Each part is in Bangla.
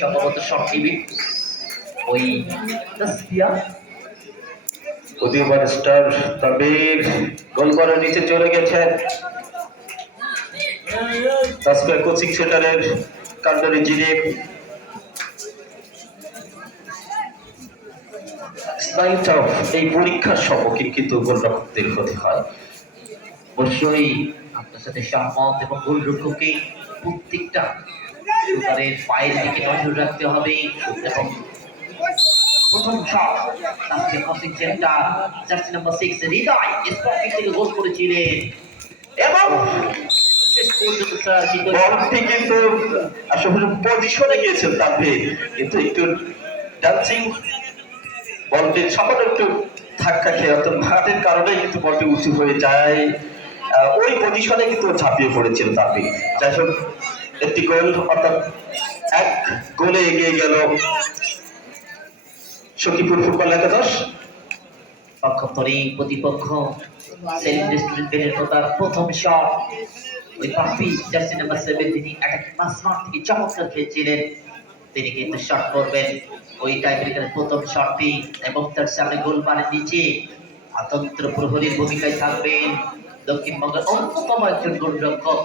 সম্ভবত শট নিবে ওই তাসফিয়া। উদীয়মান স্টার তানবীর গোল করার নিচে চলে তাসফিয়া কোচিং সেন্টারের কান্ডারি এই পরীক্ষার সম্মুখীন কিন্তু গোলরক্ষকদের ক্ষতি হয়। অবশ্যই আপনার সাথে সহমত এবং গোলরক্ষককে প্রত্যেকটা শুটারের পায়ের দিকে নজর রাখতে হবে এবং একটু ধাক্কা খেয়ে হাতের কারণে কিন্তু বলটি উঁচু হয়ে যায়। ওই পজিশনে কিন্তু ঝাঁপিয়ে পড়েছিল তানভীর যাই হোক একটি গোল, অর্থাৎ এক গোলে এগিয়ে গেল সখীপুর ফুটবল একাদশ। পক্ষান্তরে প্রতিপক্ষ প্রথম শট ওই পাপি জার্সি নাম্বার সেভেন তিনি অ্যাটাকিং থেকে চমৎকার খেলছিলেন, তিনি কিন্তু শট করবেন। ওই টাইব্রেকারের প্রথম শটটি এবং তার সামনে গোলবারের নিচে আতন্ত্র প্রহরীর ভূমিকায় থাকবেন। দক্ষিণবঙ্গের অন্যতম একজন গোলরক্ষক।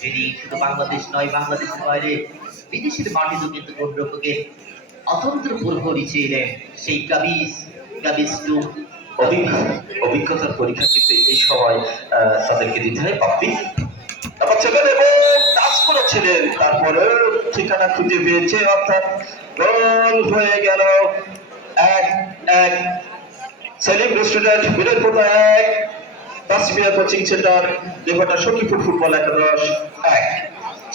যিনি শুধু বাংলাদেশ নয়, বাংলাদেশের বাইরে বিদেশের মাটিতেও কিন্তু গোলরক্ষকের অতন্ত্র প্রহরী ছিলেন সেই কাবিজ কাবিজ টু অভিজ্ঞতার পরীক্ষা কিন্তু এই সময় তাদেরকে দিতে হয় তারপর ছেলেন এবং টাচ করেছিলেন। তারপরে ঠিকানা খুঁজে পেয়েছে, অর্থাৎ গোল হয়ে গেল। এক এক। সেলিম রেস্টুরেন্ট বীরেরপুরা এক। তাসমিয়া কোচিং সেন্টার দেবটা সখীপুর ফুটবল একাদশ, এক।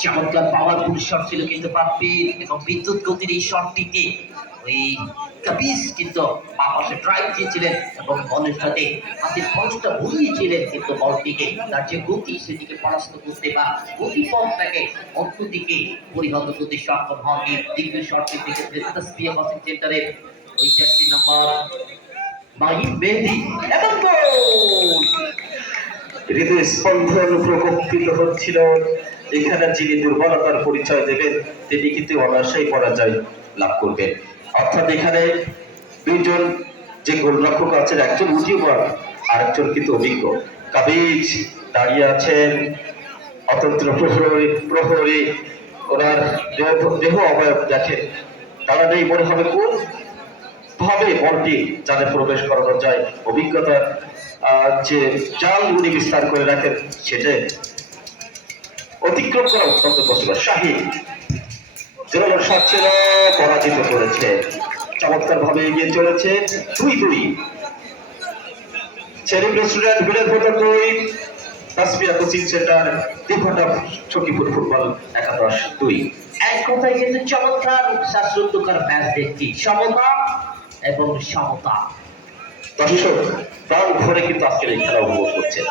চমৎকার পাওয়ারফুল শট ছিল কিন্তু পাপ্পির এবং বিদ্যুৎ গতির এই শটটিকে ওই কাবিজ কিন্তু পা পাশে ড্রাইভ দিয়েছিলেন এবং বলের সাথে হাতের পঞ্চটা ভুলিয়েছিলেন কিন্তু বলটিকে। তার যে গতি, সেটিকে পরাস্ত করতে বা গতিপথটাকে অন্যদিকে পরিহত করতে সক্ষম হননি। দ্বিতীয় শটটি থেকে তাসপিয়া কোচিং সেন্টারের ওই জার্সি নাম্বার মাহিম মেহেদি এবং গোল হৃদয় স্পন্দন প্রকম্পিত হচ্ছিল। এখানে যিনি দুর্বলতার পরিচয় দেবেন তিনি কিন্তু অনায়াসেই পরাজয় লাভ করবেন। অর্থাৎ এখানে দুইজন যে গোলরক্ষক আছেন একজন উদীয়মান আর একজন কিন্তু অভিজ্ঞ। কাবিজ দাঁড়িয়ে আছেন অতন্ত্র প্রহরী প্রহরী। ওনার দেহ অবয়ব দেখেন। তারা নেই মনে হবে কোন ভাবে বলটি জালে প্রবেশ করানো যায়। অভিজ্ঞতার আহ, যে জাল বিস্তার করে রাখেন, সেটা অতিক্রম করা অত্যন্ত কষ্টকর ছিল পরাজিত করেছে। চমৎকার ভাবে এগিয়ে চলেছে। দুই দুই। বিলের দুই। তাসপিয়া কোচিং সেন্টার ফুটবল একাদশ দুই। এক কথায় কিন্তু চমৎকার শ্বাসরুদ্ধকর ম্যাচ দেখছি। সমতা এবং সমতা। দর্শক প্রাণ ভরে কিন্তু আজকের এই খেলা উপভোগ করছে।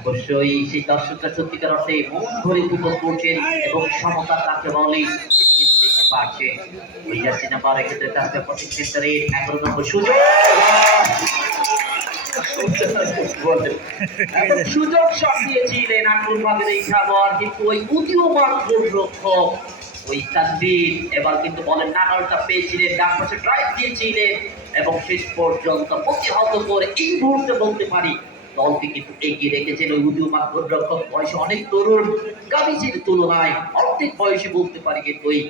অবশ্যই সেই দর্শকরা সত্যিকার অর্থে মন ভরে উপভোগ করছেন এবং সমতা কাকে বলে সুযোগ। সুযোগ দিয়েছিলেন খেলোয়াড়, কিন্তু ওই উদীয়মান ওই তানভীর, এবার কিন্তু বলের নাগালটা পেয়েছিলেন, ডান পাশে ড্রাইভ দিয়েছিলেন। এবং শেষ পর্যন্ত প্রতিহত করে এই মুহূর্তে বলতে পারি দলটি কিন্তু এগিয়ে রেখেছেন ওই উদীয়মান গোলরক্ষক বয়সে অনেক তরুণ। কাবিজের তুলনায় অর্ধেক বয়সে বলতে পারি কিন্তু ওই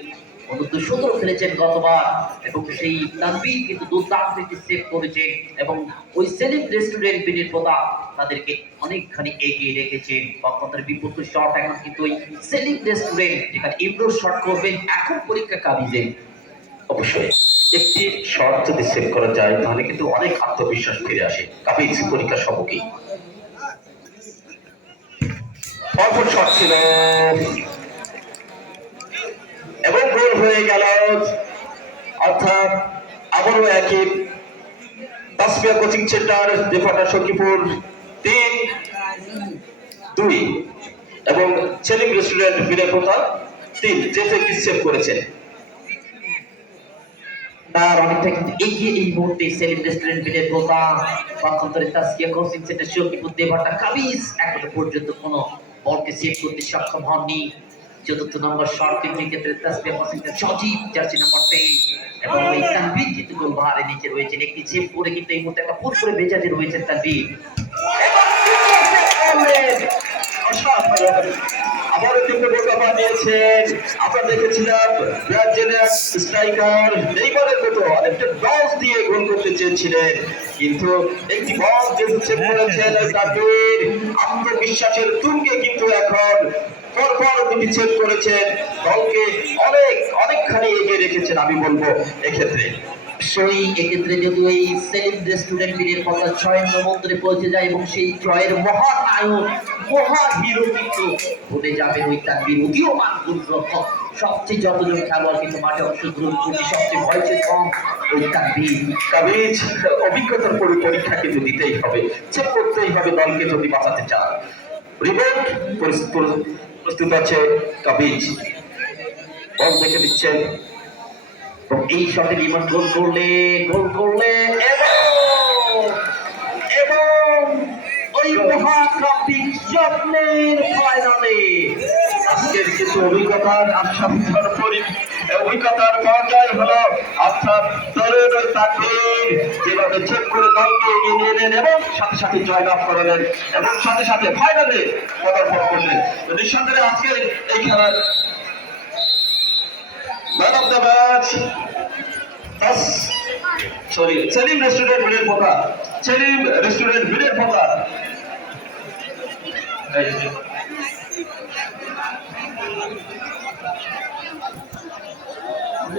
অনূর্ধ্ব সতেরো খেলেছেন গতবার এবং সেই তানভীর কিন্তু দুর্দান্ত একটি সেভ করেছেন এবং ওই সেলিম রেস্টুরেন্ট বিনের পোতা তাদেরকে অনেকখানি এগিয়ে রেখেছেন। পক্ষান্তরে বিপক্ষ শট এখন কিন্তু ওই সেলিম রেস্টুরেন্ট, যেখানে ইমরো শট করবেন, এখন পরীক্ষা কাবিজে অবশ্যই। একটি শট যদি সেভ করা যায়, তাহলে কিন্তু অনেক আত্মবিশ্বাস ফিরে আসে। কাপিজ পরীক্ষার সম্মুখী অল্প শট ছিল, এবং গোল হয়ে গেল। অর্থাৎ আবারও একই। তাসমিয়া কোচিং সেন্টার দেফাটা সখীপুর, তিন, দুই, এবং সেলিম রেস্টুরেন্ট বিরাপতা তিন। কি সেভ করেছেন? তার অনেকটা কিন্তু এগিয়ে এই মুহূর্তে সেলিম রেস্টুরেন্ট বিনের পোতা পক্ষান্তরে তাসকিয়া কোচিং সেন্টার শোকিপুর দেবাটা কাবিজ এখনও পর্যন্ত কোনো বলকে সেভ করতে সক্ষম হননি। চতুর্থ নম্বর শর্ট কিকের ক্ষেত্রে তাসবিয়া পাসিংটা সজীব, জার্সি নাম্বার টেন এবং ওই তানভীর কিন্তু গোল বাহারে নিচে রয়েছেন। একটি চেপ করে কিন্তু এই মুহূর্তে একটা ফুট করে বেজাজে রয়েছেন তানভীর। আবারও কিন্তু গোলটা বানিয়েছেন আমরা দেখেছিলাম ব্রাজিলের স্ট্রাইকার নেইমারের মতো একটা ডস দিয়ে গোল করতে চেয়েছিলেন। কিন্তু একটি বল যেহেতু চেক তাদের আত্মবিশ্বাসের তুঙ্গে কিন্তু এখন পরপর দুটি চেক করেছেন দলকে অনেক অনেকখানি এগিয়ে রেখেছেন আমি বলব এক্ষেত্রে। সেই এক্ষেত্রে যদি ওই সেলিম রেস্টুরেন্ট বীরের কথা ছয়েন্দ্র মন্দিরে পৌঁছে যায় এবং সেই জয়ের মহানায়ক মহা কিন্তু হতে যাবে ওই তানবীর উদীয়মান গোলরক্ষক সবচেয়ে যতজন খেলোয়াড় কিন্তু মাঠে অংশগ্রহণ করছে সবচেয়ে বয়সে কম ওই তানবীর কাবিজ অভিজ্ঞতার পরি পরীক্ষা কিন্তু দিতেই হবে চেক করতেই হবে দলকে যদি বাঁচাতে চান রিপোর্ট প্রস্তুত আছে কাবিজ বল দেখে দিচ্ছেন এই শটে লিমন গোল করলে গোল করলে এবং ওই মহাকাব্যিক যত্নের ফাইনালে। আজকের কিছু অভিজ্ঞতার আশার পরি অভিজ্ঞতার পর্যায় হলো অর্থাৎ তরুণ যেভাবে চেক করে দলকে এগিয়ে নিয়ে এলেন এবং সাথে সাথে এবং সাথে সাথে ফাইনালে পদার্পণ করলেন। নিঃসন্দেহে এই খেলার man of the match sorry Selim restaurant ভিড়ের পোকা, সেলিম রেস্টুরেন্ট ভিড়ের পোকা এই যে। বলে কি গোল কি পাওয়াটা হবে ব্রো এই সামনে ইন্টারনেট মানে আর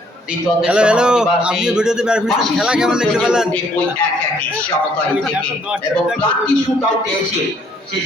সমাপনী বা আপনি ভিডিওতে ব্যাডমিন্টন খেলা কেমন দেখতে পেলেন? এবং শুট আউটে এসে শেষ